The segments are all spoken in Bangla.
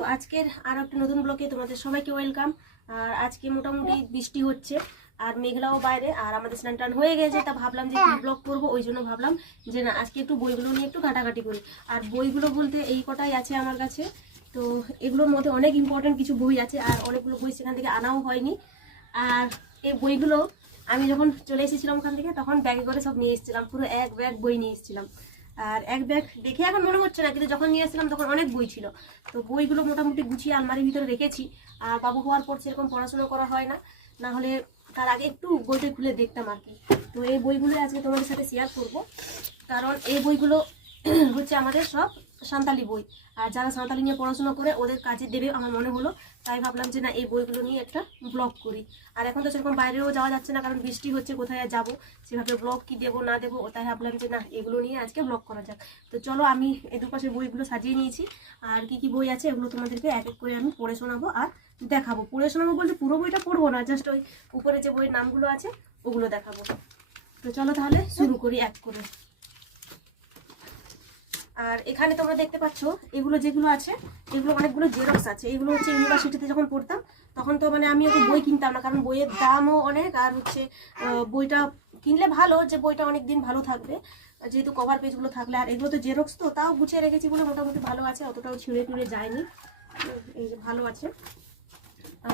তো আজকের আর একটা নতুন ব্লকে তোমাদের সবাইকে ওয়েলকাম আর আজকে মোটামুটি বৃষ্টি হচ্ছে আর মেঘলাও বাইরে আর আমাদের স্নান টান হয়ে গেছে, তা ভাবলাম যে কি ব্লগ করব, ওই জন্য ভাবলাম যে না, আজকে একটু বইগুলো নিয়ে একটু ঘাটাঘাটি করি। আর বইগুলো বলতে এই কটাই আছে আমার কাছে। তো এগুলোর মধ্যে অনেক ইম্পর্টেন্ট কিছু বই আছে আর অনেকগুলো বই সেখান থেকে আনাও হয়নি। আর এই বইগুলো আমি যখন চলে এসেছিলাম ওখান থেকে, তখন ব্যাগে করে সব নিয়ে এসেছিলাম, পুরো এক ব্যাগ বই নিয়ে এসেছিলাম। আর এক ব্যাগ দেখে এখন মনে হচ্ছে না, কিন্তু যখন নিয়ে আসছিলাম তখন অনেক বই ছিল। তো বইগুলো মোটামুটি গুছিয়ে আলমারির ভিতরে রেখেছি। আর বাবু হওয়ার পর সেরকম পড়াশুনো করা হয় না। না হলে তার আগে একটু বইটা খুলে দেখতাম আর কি। তো এই বইগুলো আজকে তোমাদের সাথে শেয়ার করব। কারণ এই বইগুলো হচ্ছে আমাদের সব সাঁতালি বই। আর যারা সাঁতালি নিয়ে পড়াশোনা করে, ওদের কাজে দেবে আমার মনে হলো। তাই ভাবলাম যে না, এই বইগুলো নিয়ে একটা ব্লগ করি। আর এখন তো সেরকম বাইরেও যাওয়া যাচ্ছে না, কারণ বৃষ্টি হচ্ছে, কোথায় যাব? সেভাবে ব্লগ কি দেবো, না দেবো? তাই ভাবলাম যে না, এগুলো নিয়ে আজকে ব্লগ করা যাক। তো চলো, আমি এ দুপাশে বইগুলো সাজিয়ে নিয়েছি। আর কি কি বই আছে, এগুলো তোমাদেরকে এক এক করে আমি পড়ে শোনাবো আর দেখাবো। পড়ে শোনাবো বলতে পুরো বইটা পড়ব না জাস্ট ওই উপরে যে বইয়ের নামগুলো আছে, ওগুলো দেখাবো। তো চলো তাহলে শুরু করি এক করে। আর এখানে তোমরা দেখতে পাচ্ছ এগুলো যেগুলো আছে এগুলো অনেকগুলো জেরক্স আছে। এগুলো হচ্ছে ইউনিভার্সিটিতে যখন পড়তাম তখন তো মানে আমি ওকে বই কিনতাম না কারণ বইয়ের দামও অনেক আর হচ্ছে বইটা কিনলে ভালো যে বইটা অনেক দিন ভালো থাকবে। যেহেতু কভার পেজগুলো থাকলে আর এগুলো তো জেরক্স তো তাও গুছিয়ে রেখেছি বলে মোটামুটি ভালো আছে অতটাও ছিঁড়ে টুড়ে যায়নি। এই যে ভালো আছে।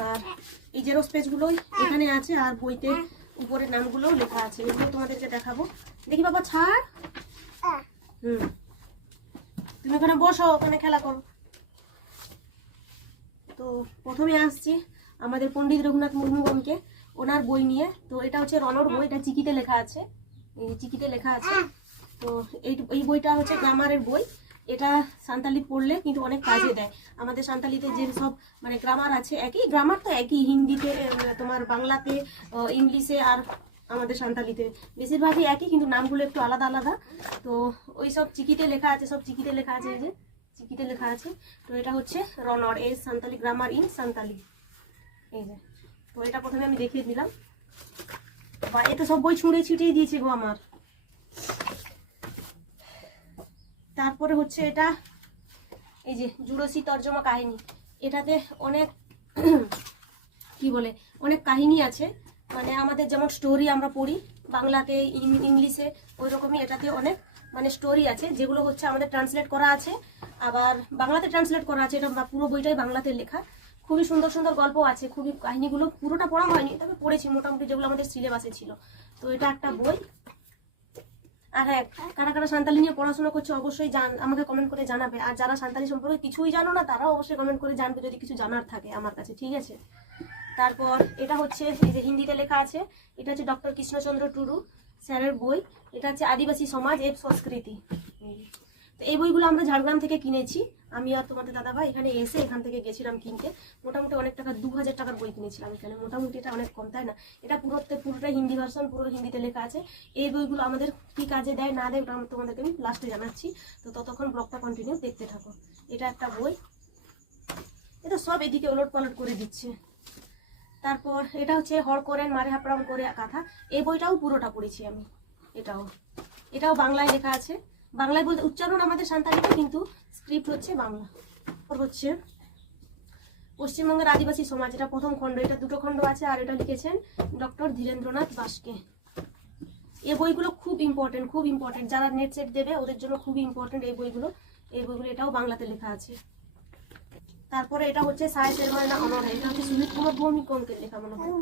আর এই জেরক্স পেজগুলোই এখানে আছে আর বইতে উপরের নামগুলোও লেখা আছে। এগুলো তোমাদেরকে দেখাবো। দেখি বাবা ছাড়। হুম। তুমি ওখানে বসো, ওখানে খেলা করো। তো প্রথমে আসছি আমাদের পণ্ডিত রঘুনাথ মুর্মুগমকে ওনার বই নিয়ে। তো এটা হচ্ছে রনর বই, এটা চিকিতে লেখা আছে। চিকিতে লেখা আছে। তো এই এই বইটা হচ্ছে গ্রামারের বই। এটা সান্তালি পড়লে কিন্তু অনেক কাজে দেয়। আমাদের সান্তালিতে যে সব মানে গ্রামার আছে একই গ্রামার তো একই। হিন্দিতে তোমার বাংলাতে ইংলিশে আর আমাদের সান্তালিতে। বেশিরভাগই একই, কিন্তু নামগুলো একটু আলাদা আলাদা। তো ওই সব চিকিতে লেখা আছে, সব চিকিতে লেখা আছে, এই যে চিকিতে লেখা আছে। তো এটা হচ্ছে রনর, a Santali grammar in Santali. এই যে, তো এটা প্রথমে আমি দেখিয়ে দিলাম। বা এ তো সব বই ছুঁড়ে ছিটিয়ে দিয়েছে গো আমার। তারপরে হচ্ছে এটা, এই যে জুড়সি তর্জমা কাহিনী। এটাতে অনেক, কি বলে, অনেক কাহিনী আছে। মানে আমাদের যেমন স্টোরি আমরা পড়ি, বাংলাতে ইংলিশে ওই রকমই এটাতে অনেক মানে স্টোরি আছে, যেগুলো হচ্ছে আমাদের ট্রান্সলেট করা আছে। আবার বাংলাতে ট্রান্সলেট করা আছে, এটা পুরো বইটাই বাংলাতে লেখা। খুবই সুন্দর সুন্দর গল্প আছে, খুবই কাহিনীগুলো পুরোটা পড়া হয়নি, তবে পড়েছি মোটামুটি যেগুলো আমাদের সিলেবাসে ছিল। তো এটা একটা বই। আর হ্যাঁ কারা কারা সান্তালি নিয়ে পড়াশোনা করছে অবশ্যই জান, আমাকে কমেন্ট করে জানাবে। আর যারা সান্তালি সম্পর্কে কিছুই জানো না, তারাও অবশ্যই কমেন্ট করে জানবে, যদি কিছু জানার থাকে আমার কাছে, ঠিক আছে? তারপর এটা হচ্ছে, এই যে হিন্দিতে লেখা আছে, এটা হচ্ছে ডক্টর কৃষ্ণচন্দ্র টুডু স্যারের বই, এটা হচ্ছে আদিবাসী সমাজ এর সংস্কৃতি। তো এই বইগুলো আমরা ঝাড়গ্রাম থেকে কিনেছি। আমি আর তোমাদের দাদা ভাই এখানে এসে এখান থেকে গেছিলাম কিনতে। মোটামুটি অনেক টাকা, দু হাজার টাকার বই কিনেছিলাম এখানে। মোটামুটি এটা অনেক কম, তাই না? এটা পুরোতে পুরোটা হিন্দি ভার্সন পুরো হিন্দিতে লেখা আছে। এই বইগুলো আমাদের কি কাজে দেয় না দেয় ওটা তোমাদেরকে আমি লাস্টে জানাচ্ছি। তো ততক্ষণ ব্লগটা কন্টিনিউ দেখতে থাকো। এটা একটা বই। এটা সব এদিকে ওলট পালট করে দিচ্ছে। তারপর এটা হচ্ছে হর করেন, মারে হাপড়াম করে কাঁথা। এই বইটাও পুরোটা পড়েছি আমি। এটাও। এটাও বাংলায় লেখা আছে। বাংলায় বলতে উচ্চারণ আমাদের সান্তালিতে কিন্তু স্ক্রিপ্ট হচ্ছে বাংলা। হচ্ছে পশ্চিমবঙ্গের আদিবাসী সমাজ, এটা প্রথম খণ্ড। এটা দুটো খণ্ড আছে, আর এটা লিখেছেন ডক্টর ধীরেন্দ্রনাথ বাসকে। এই বইগুলো খুব ইম্পর্টেন্ট খুব ইম্পর্টেন্ট যারা নেট সেট দেবে, ওদের জন্য খুব ইম্পর্টেন্ট এই বইগুলো। এই বইগুলো এটাও বাংলাতে লেখা আছে। তারপরে এটা হচ্ছে সায়েন্সের মানে অনর এটা হচ্ছে সুমিত কুমার ভৌমিক লেখা মনে হয়।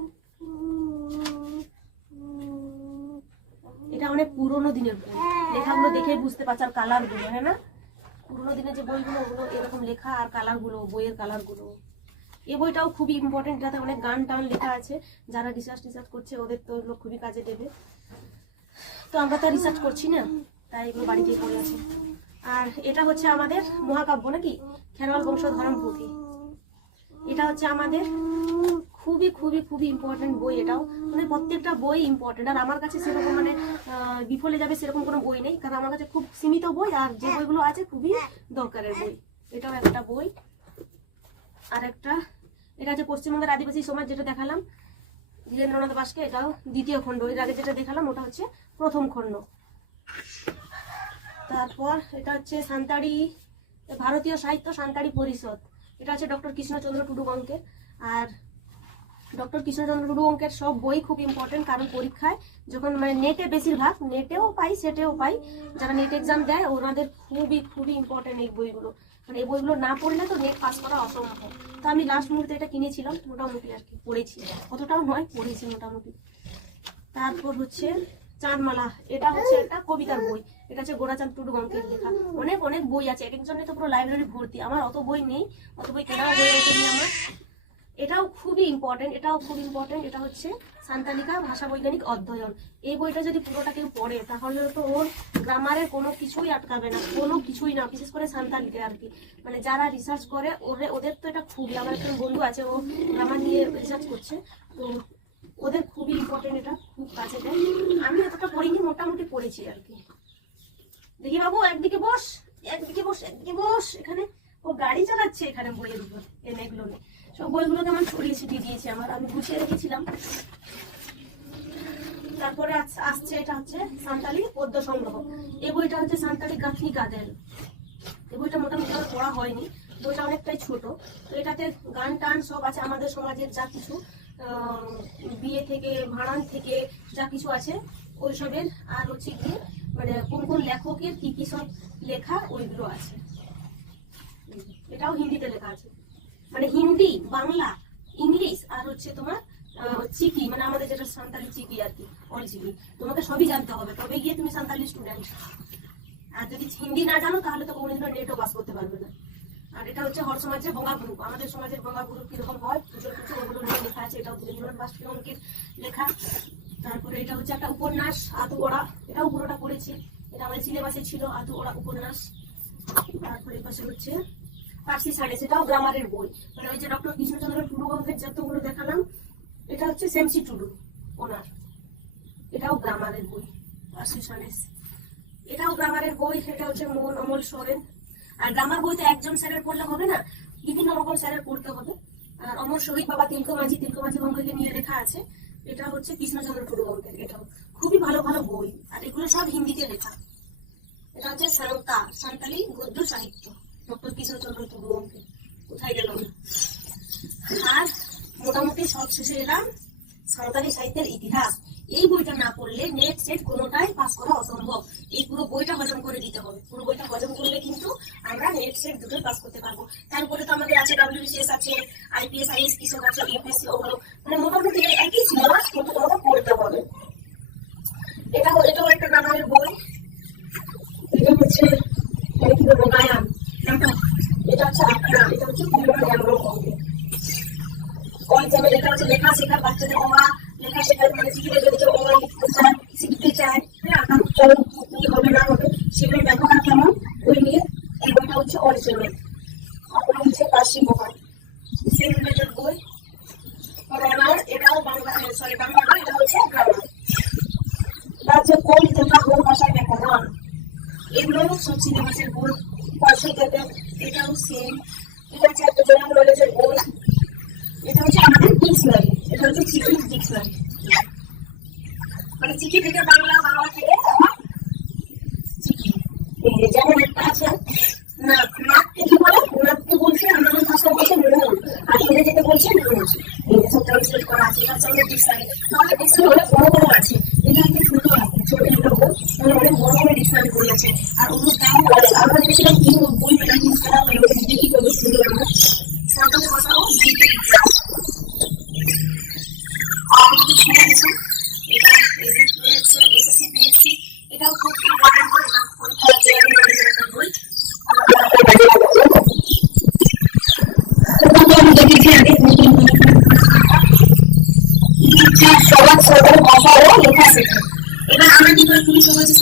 এটা অনেক পুরোনো দিনের বই। লেখাগুলো দেখে বুঝতে পারছি আর কালারগুলো হ্যাঁ না? পুরোনো দিনের যে বইগুলো, ওগুলো এরকম লেখা আর কালারগুলো, বইয়ের কালারগুলো। এই বইটাও খুবই ইম্পর্টেন্ট এটাতে অনেক গান টান লেখা আছে। যারা রিসার্চ টিসার্চ করছে, ওদের তো এগুলো খুবই কাজে দেবে। তো আমরা তো রিসার্চ করছি না, তাই এগুলো বাড়িতেই পড়ে আছে। আর এটা হচ্ছে আমাদের মহাকাব্য নাকি? খেরোয়াল বংশ ধরম পুঁথি। এটা হচ্ছে আমাদের খুবই খুবই খুবই ইম্পর্টেন্ট বই এটাও। মানে প্রত্যেকটা বই ইম্পর্টেন্ট আর আমার কাছে সেরকম মানে বিফলে যাবে সেরকম কোনো বই নেই। কারণ আমার কাছে খুব সীমিত বই আর যে বইগুলো আছে খুবই দরকারের বই। এটাও একটা বই। আর একটা, এটা হচ্ছে পশ্চিমবঙ্গের আদিবাসী সমাজ যেটা দেখালাম। ধীরেন্দ্রনাথ বাসকে এটাও দ্বিতীয় খণ্ড। এর আগে যেটা দেখালাম, ওটা হচ্ছে প্রথম খণ্ড। তারপর এটা হচ্ছে সান্তাড়ি ভারতীয় সাহিত্য সান্তাড়ি পরিষদ। এটা হচ্ছে ডক্টর কৃষ্ণচন্দ্র টুডু অঙ্কের আর ডক্টর কৃষ্ণচন্দ্র টুডু অঙ্কের সব বই খুব ইম্পর্টেন্ট কারণ পরীক্ষায় যখন মানে নেটে বেশিরভাগ নেটেও পাই সেটেও পাই, যারা নেট এক্সাম দেয় ওনাদের খুবই খুবই ইম্পর্টেন্ট এই বইগুলো। মানে এই বইগুলো না পড়লে তো নেট পাস করা অসম্ভব। তো আমি লাস্ট মুহূর্তে এটা কিনেছিলাম, মোটামুটি আর কি পড়েছি। অতটাও নয়, পড়েছি মোটামুটি। তারপর হচ্ছে চাঁদমালা, এটা হচ্ছে একটা কবিতার বই। এটা হচ্ছে গোরাচাঁদ টুডু অঙ্কের লেখা। অনেক অনেক বই আছে। এক একজনের তো পুরো লাইব্রেরি ভর্তি। আমার অত বই নেই, অত বই হয়ে ওঠেনি আমার। এটাও খুবই ইম্পর্টেন্ট এটাও খুব ইম্পর্টেন্ট এটা হচ্ছে সান্তালিকা ভাষা বৈজ্ঞানিক অধ্যয়ন। এই বইটা যদি পুরোটা কেউ পড়ে, তাহলে তো ওর গ্রামারের কোনো কিছুই আটকাবে না। কোনো কিছুই না, বিশেষ করে সান্তালিতে আর কি। মানে যারা রিসার্চ করে, ওরে, ওদের তো এটা খুবই। আমার একটা বন্ধু আছে, ও গ্রামার নিয়ে রিসার্চ করছে। তো ওদের খুবই ইম্পর্টেন্ট এটা, খুব কাছে দেয়। আমি এতটা পড়িনি মোটামুটি পড়েছি আর কি। দেখি বাবু একদিকে বস একদিকে বস একদিকে বস। এখানে ও গাড়ি চালাচ্ছে এখানে বইয়ের উপর, এনে এগুলো নিয়ে। সব বইগুলোকে আমার ছড়িয়ে ছিটিয়ে দিয়েছে আমার, আমি গুছিয়ে রেখেছিলাম। তারপরে আস- আসছে, এটা হচ্ছে সান্তালি পদ্য সংগ্রহ। এই বইটা হচ্ছে সান্তালি গাঁথনি কাদের। এই বইটা মোটামুটি আমার পড়া হয়নি, বইটা অনেকটাই ছোট। তো এটাতে গান টান সব আছে, আমাদের সমাজের যা কিছু। বিয়ে থেকে, ভাড়ান থেকে যা কিছু আছে, ওইসবের। আর হচ্ছে গিয়ে মানে কোন কোন লেখকের কি কি সব লেখা, ওইগুলো আছে। এটাও হিন্দিতে লেখা আছে। মানে হিন্দি, বাংলা, ইংলিশ, আর হচ্ছে তোমার চিকি মানে আমাদের যেটা সান্তালি চিকি আর কি, অল তোমাকে সবই জানতে হবে। তবে গিয়ে তুমি সান্তালি স্টুডেন্ট আর যদি হিন্দি না জানো, তাহলে তো কোনোদিনও নেটও পাস করতে পারবে না। আর এটা হচ্ছে হর সমাজের বঙ্গা গ্রুপ আমাদের সমাজের বঙ্গা গ্রুপ কীরকম হয়? পুজোর পুজো ওগুলো লেখা আছে। ধীরেন্দ্রনাথ বাসুদেব অঙ্কের লেখা। তারপরে এটা হচ্ছে একটা উপন্যাস আতু ওড়া এটাও পুরোটা পড়েছি। এটা আমাদের সিলেবাসে ছিল আতু ওড়া উপন্যাস। তারপরে পাশে হচ্ছে ফার্সি সাড়ে সেটাও গ্রামারের বই। মানে ওই যে ডক্টর কৃষ্ণচন্দ্র টুডু অঙ্কের যতগুলো দেখালাম, এটা হচ্ছে সেমসি টুডু ওনার। এটাও গ্রামারের বই, ফার্সি সাড়ে এটাও গ্রামারের বই সেটা হচ্ছে মোহন অমল সোরেন। আর গ্রামার বই তো একজন স্যারের পড়লে হবে না, বিভিন্ন রকম স্যারের পড়তে হবে। আর অমর শহীদ বাবা তিলক মাঝি তিলক মাঝি বঙ্গকে নিয়ে লেখা আছে, এটা হচ্ছে কৃষ্ণচন্দ্র টুডু বঙ্গের এটাও খুবই ভালো ভালো বই, আর এগুলো সব হিন্দিতে লেখা। এটা হচ্ছে সাঁওতা সাঁওতালি গদ্য সাহিত্য, ডক্টর কৃষ্ণচন্দ্র টুডু বঙ্গের কোথায় গেল আর মোটামুটি সব শেষে এলাম সাঁওতালি সাহিত্যের ইতিহাস। এই বইটা না পড়লে নেট সেট কোনোটাই পাস করা অসম্ভব। এই পুরো বইটা হজম করে দিতে হবে। পুরো বইটা হজম করলে কিন্তু আমরা নেট সেট দুটোই পাস করতে পারব। তারপরে তো আমাদের আছে ডাব্লিউবিসিএস আছে আইপিএস আইএস কিসব আছে ইউপিএসসি ওগুলো মানে মোটামুটি একই সিলেবাস কিন্তু তোমাকে পড়তে হবে এটা হলো- এটাও একটা গ্রামারের বই এটা হচ্ছে এটা কি বলব গায়ান এটা এটা হচ্ছে আখড়া এটা হচ্ছে বিভিন্ন জ্ঞানমূলক অঙ্ক কনসেপ্ট এটা হচ্ছে লেখা শেখার বাচ্চাদের ওরা লেখা শেখার মানে শিখিয়ে যদি কেউ ওরা লিখতে চায় শিখতে চায় হ্যাঁ আঁকার উচ্চারণ কি হবে না হবে সেগুলো ব্যবহার কেমন ওই নিয়ে এই বইটা হচ্ছে আপনার হচ্ছে কাশি মোহন সেই রিলেটেড বই। গ্রামার এটাও বাংলা সরি বাংলা এটা হচ্ছে গ্রামার। হচ্ছে কোন তথা কোন ভাষায় ব্যাকরণ এগুলো সব সিলেবাসের বই পার্শ্ব এটাও সেম এটা হচ্ছে একটা জেনারেল নলেজের বই। এটা হচ্ছে আমাদের ডিকশনারি এটা হচ্ছে চিকির ডিকশনারি মানে চিকি থেকে বাংলা বাংলা থেকে আবার চিকি এই যে যেমন একটা আছে নাক নাককে কি বলে নাককে বলছে আমাদের ভাষা বলছে নোজ আর যেতে বলছে, না যে সব ট্রান্সলেট করা আছে এটা আমাদের ডিকশনারি আমাদের ডিকশনারি অনেক বড় বড় আছে। এটা একটা ছোট আছে, ছোট একটা বই তাহলে অনেক বড় বড় ডিকশনারি বই আছে। আর ওগুলো দাম বলে? আমরা দেখেছিলাম কি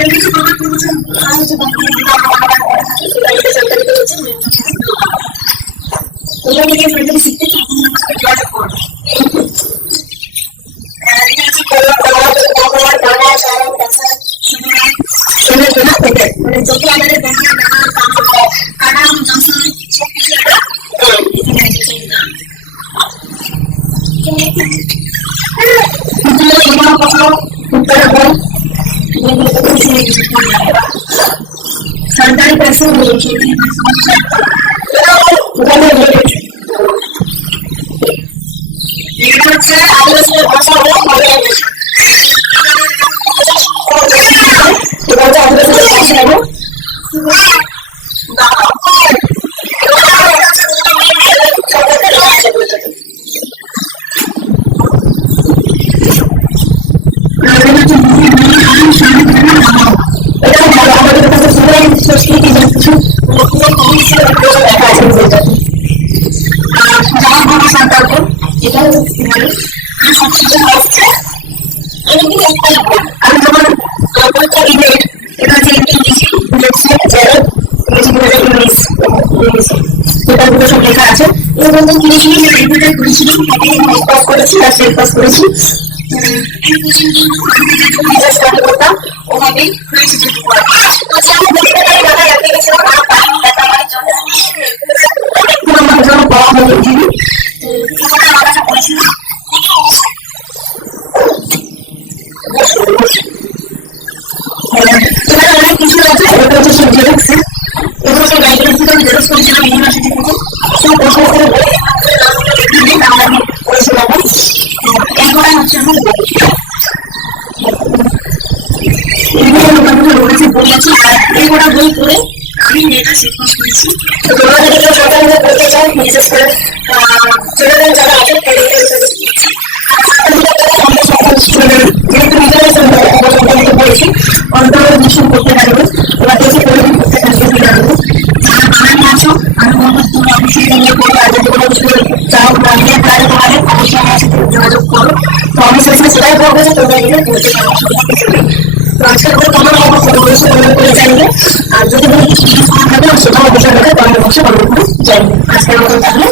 যদি মানে যত আমাদের ব্যাংকের সরকারি সাঁতারবো এটা হচ্ছে আর হচ্ছে আমি যখন পরীক্ষা দিতে এটা হচ্ছে ইংলিশ সেটা দুটো সব লেখা আছে পাস করেছি আর সেল পাস করেছি ওভাবেই হয়েছে যদি পড়া আমার অনেক কিছু আছে এটা হচ্ছে সব জেরক্স এগুলো সব লাইব্রেরি থেকে আমি জেরক্স করেছিলাম ইউনিভার্সিটি থেকে সব প্রশ্ন করে আমরা করেছিলাম হচ্ছে আমার এগুলো মোটামুটি রয়েছে বই আছে আর এই গোটা বই পড়ে আমি মেয়েটা শেষ করেছি। তোমরা যদি কেউ সরকারি পড়তে চাও বিশেষ ওটাও মিশন করতে পারবে। ওরা এসে করে করতে পারবে যারা বানানি আছো আমি বলব তুমি অবশ্যই নিয়ে করবে, আর যদি কোনো কিছু চাও বানিয়ে কাজ তোমাদের অবশ্যই আমার সাথে যোগাযোগ করো তো আমি সবসময় সেটাই বলব যে তোমরা এগুলো করতে পারো কিছু নেই তো আশা করি তোমার আমার ফটোগুলো কমেন্ট করে জানবে। আর যদি কোনো কিছু জিজ্ঞেস করা থাকবে সেটাও অবশ্যই আমাকে কমেন্ট বক্সে করে জানবে। আজকের মতন তাহলে